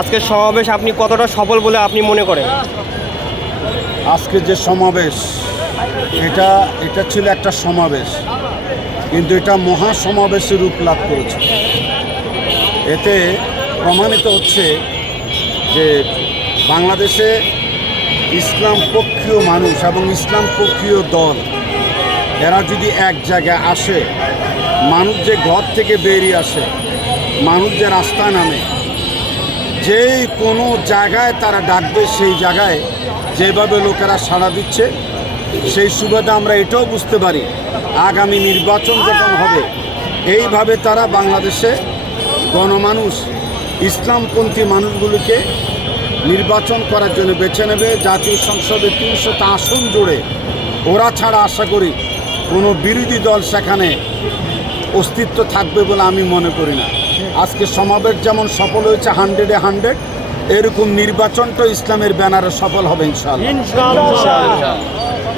আজকের সমাবেশ আপনি কতটা সফল বলে আপনি মনে করেন? আজকে যে সমাবেশ এটা ছিল একটা সমাবেশ, কিন্তু এটা মহা সমাবেশে রূপ লাভ করেছে। এতে প্রমাণিত হচ্ছে যে বাংলাদেশে ইসলাম পক্ষীয় মানুষ এবং ইসলাম পক্ষীয় দল এরা যদি এক জায়গায় আসে, মানুষ যে ঘর থেকে বেরিয়ে আসে, মানুষ যে রাস্তায় নামে, যেই কোনো জায়গায় তারা ডাকবে সেই জায়গায় যেভাবে লোকেরা সাড়া দিচ্ছে, সেই সুবাদে আমরা এটাও বুঝতে পারি আগামী নির্বাচন যখন হবে এইভাবে তারা বাংলাদেশে গণমানুষ ইসলামপন্থী মানুষগুলিকে নির্বাচন করার জন্য বেছে নেবে। জাতীয় সংসদে ৩০০টা আসন জুড়ে ওরা ছাড়া আশা করি কোনো বিরোধী দল সেখানে অস্তিত্ব থাকবে বলে আমি মনে করি না। আজকে সমাবেশ যেমন সফল হয়েছে 100-এ 100, এরকম নির্বাচনটা ইসলামের ব্যানারে সফল হবে ইনশাআল্লাহ।